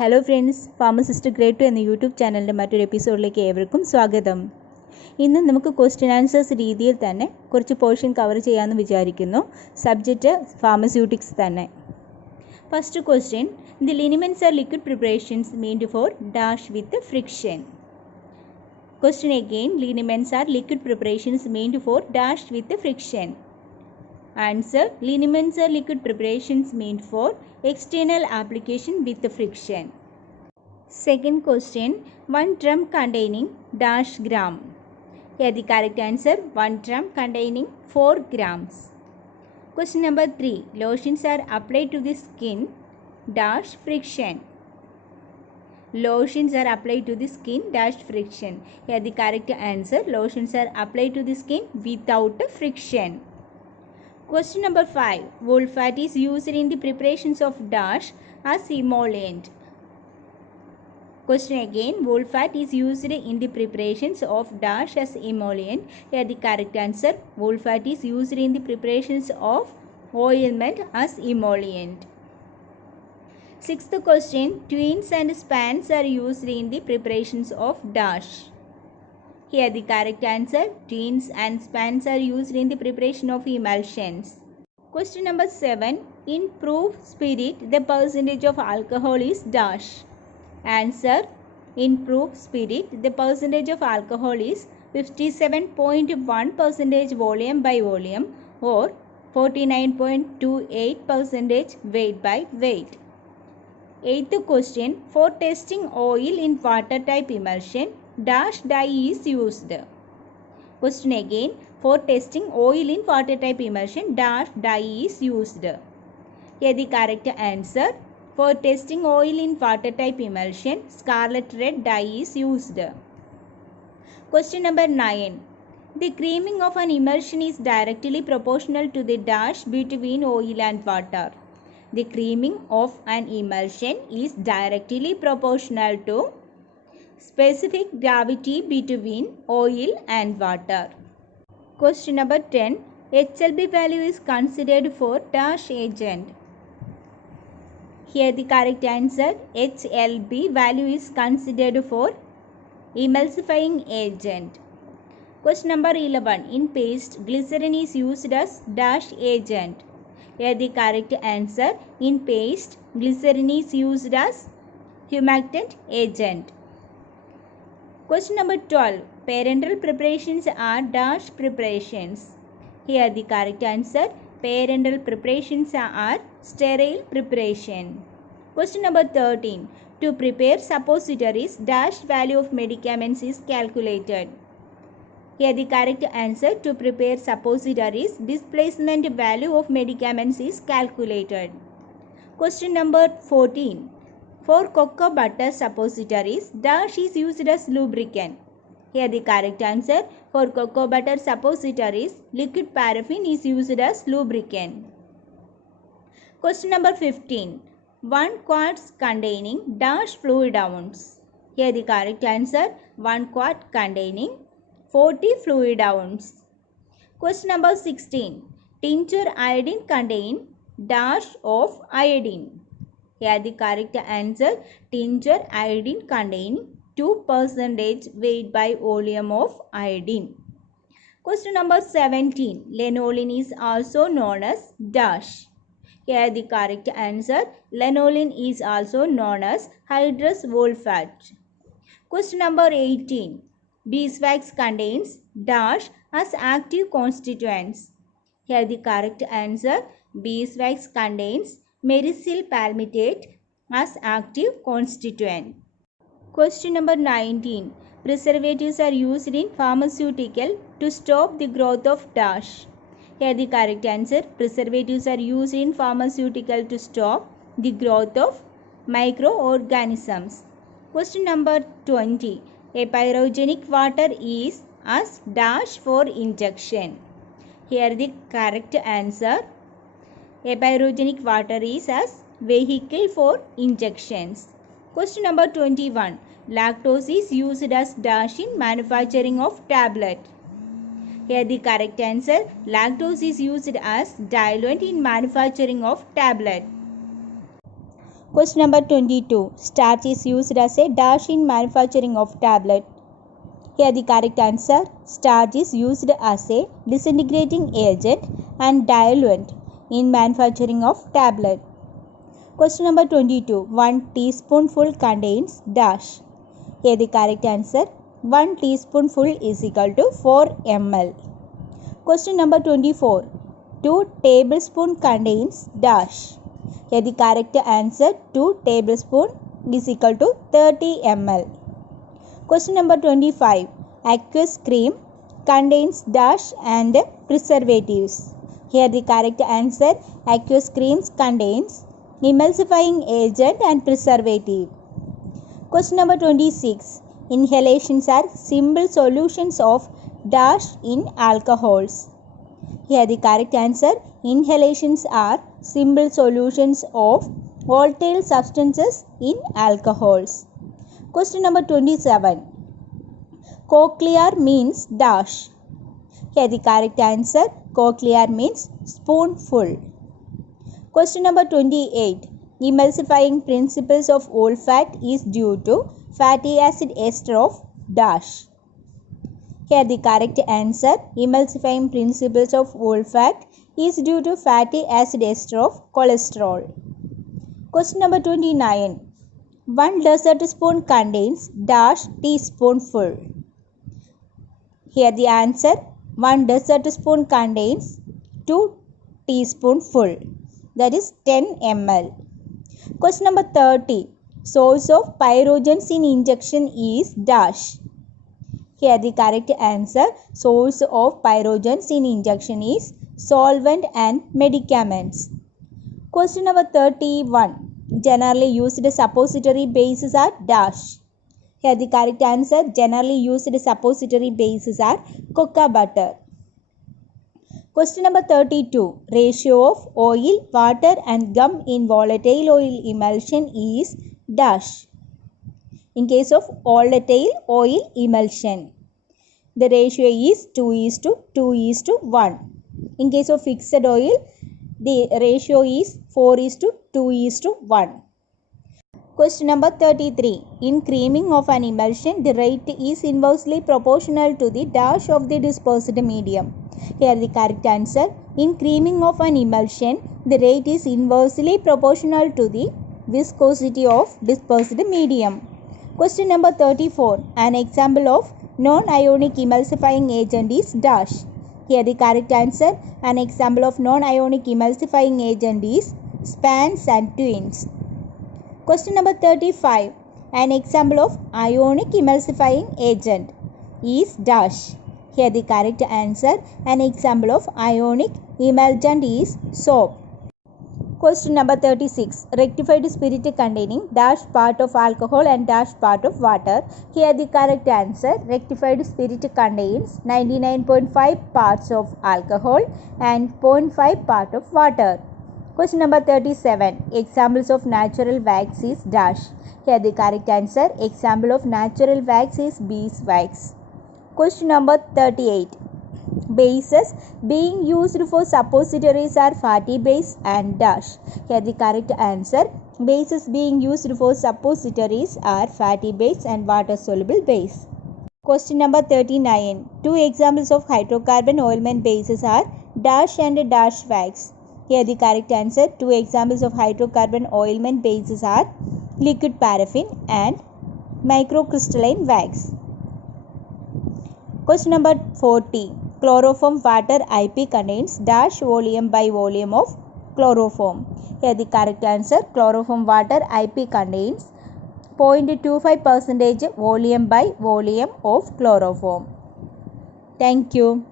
Hello friends, pharmacist grade 2 എന്ന YouTube ചാനലിൻ്റെ മറ്റൊരു എപ്പിസോഡിലേക്ക് ഏവർക്കും സ്വാഗതം. ഇന്ന് നമുക്ക് ക്വസ്റ്റ്യൻ ആൻസേഴ്സ് രീതിയിൽ തന്നെ കുറച്ച് പോർഷൻ കവർ ചെയ്യാമെന്ന് വിചാരിക്കുന്നു. സബ്ജക്റ്റ് ഫാർമസ്യൂട്ടിക്സ് തന്നെ. First question, the liniments are liquid preparations meant for dash with friction. Question again, liniments are liquid preparations made for dash with friction. Answer, liniments are liquid preparations made for external application with friction. Second question, 1 drum containing dash gram. Here the correct answer, 1 drum containing 4 grams. Question number 3, lotions are applied to the skin dash friction. Lotions are applied to the skin dash friction. Here the correct answer, lotions are applied to the skin without friction. Question number 5, wool fat is used in the preparations of dash as emollient. Question again, wool fat is used in the preparations of dash as emollient. Here the correct answer, wool fat is used in the preparations of ointment as emollient. Sixth question, twins and spans are used in the preparations of dash. Here the correct answer, twins and spans are used in the preparation of emulsions. Question number 7, in proof spirit the percentage of alcohol is dash. Answer, in proof spirit the percentage of alcohol is 57.1% volume by volume or 49.28% weight by weight. Eighth question, for testing oil in water type emulsion dash dye is used. Question again, for testing oil in water type emulsion dash dye is used. Here the correct answer, for testing oil in water type emulsion scarlet red dye is used. Question number 9, the creaming of an emulsion is directly proportional to the dash between oil and water. The creaming of an emulsion is directly proportional to specific gravity between oil and water. Question number 10, HLB value is considered for dash agent. Here the correct answer, HLB value is considered for emulsifying agent. Question number 11, in paste glycerin is used as dash agent. Here the correct answer, in paste glycerin is used as humectant agent. Question number 12, parenteral preparations are dash preparations. Here the correct answer, parenteral preparations are sterile preparation. Question number 13, to prepare suppositories dash value of medicaments is calculated. Here the correct answer, to prepare suppositories displacement value of medicaments is calculated. Question number 14, for cocoa butter suppositories dash is used as lubricant. Here the correct answer, for cocoa butter suppositories liquid paraffin is used as lubricant. Question number 15, 1 quarts containing dash fluid ounce. Here the correct answer, 1 quart containing 40 fluid ounce. Question number 16, tincture iodine contain dash of iodine. Here the correct answer, tincture iodine contain 2% weight by volume of iodine. Question number 17, lanolin is also known as dash. Here the correct answer, lanolin is also known as hydrous wool fat. Question number 18, beeswax contains dash as active constituents. Here the correct answer, beeswax contains myrcene palmitate as active constituent. Question number 19, preservatives are used in pharmaceutical to stop the growth of dash. Here the correct answer, preservatives are used in pharmaceutical to stop the growth of microorganisms. Question number 20, a pyrogenic water is as dash for injection. Here the correct answer, a pyrogenic water is as vehicle for injections. Question number 21, lactose is used as dash in manufacturing of tablet. Here the correct answer, lactose is used as diluent in manufacturing of tablet. Question number 22. Starch is used as a dash in manufacturing of tablet. Here the correct answer. Starch is used as a disintegrating agent and diluent in manufacturing of tablet. Question number 22. 1 teaspoonful contains dash. Here the correct answer. 1 teaspoonful is equal to 4 ml. Question number 24. 2 tablespoons contains dash. Here the correct answer. 2 tablespoons is equal to 30 ml. Question number 25. Aqueous cream contains dash and preservatives. Here the correct answer. Aqueous creams contains emulsifying agent and preservative. Question number 26. Inhalations are simple solutions of dash in alcohols. Here the correct answer. Inhalations are simple solutions of volatile substances in alcohols. Question number 27. Cochlear means dash. Here the correct answer. Cochlear means spoonful. Question number 28. Emulsifying principles of old fat is due to fatty acid ester of dash. Here the correct answer. Emulsifying principles of old fat is due to fatty acid ester of cholesterol. Question number 29. 1 dessert spoon contains dash teaspoonful. Here the answer. 1 dessert spoon contains 2 teaspoonful. That is 10 ml. Question number 30. Source of pyrogens in injection is dash. Here the correct answer. Source of pyrogens in injection is solvent and medicaments. Question number 31. Generally used suppository bases are dash. Here the correct answer. Generally used suppository bases are cocoa butter. Question number 32. Ratio of oil, water and gum in volatile oil emulsion is dash. In case of volatile oil emulsion, the ratio is 2:1. In case of fixed oil, the ratio is 4:2:1. Question number 33. In creaming of an emulsion, the rate is inversely proportional to the dash of the dispersed medium. Here the correct answer. In creaming of an emulsion, the rate is inversely proportional to the viscosity of dispersed medium. Question number 34. An example of non-ionic emulsifying agent is dash. Here the correct answer. An example of non-ionic emulsifying agent is spans and twins. Question number 35. An example of ionic emulsifying agent is dash. Here the correct answer. An example of ionic emulgent is soap. Question number 36. Rectified spirit containing dash part of alcohol and dash part of water. Here the correct answer. Rectified spirit contains 99.5 parts of alcohol and 0.5 part of water. Question number 37. Examples of natural wax is dash. Here the correct answer. Example of natural wax is beeswax. Question number 38. Bases being used for suppositories are fatty base and dash. Here the correct answer. Bases being used for suppositories are fatty base and water soluble base. Question number 39. 2 examples of hydrocarbon ointment bases are dash and dash wax. Here the correct answer. 2 examples of hydrocarbon ointment bases are liquid paraffin and microcrystalline wax. Question number 40. Chloroform water IP contains dash volume by volume of chloroform. Here the correct answer. Chloroform water IP contains 0.25% volume by volume of chloroform. Thank you.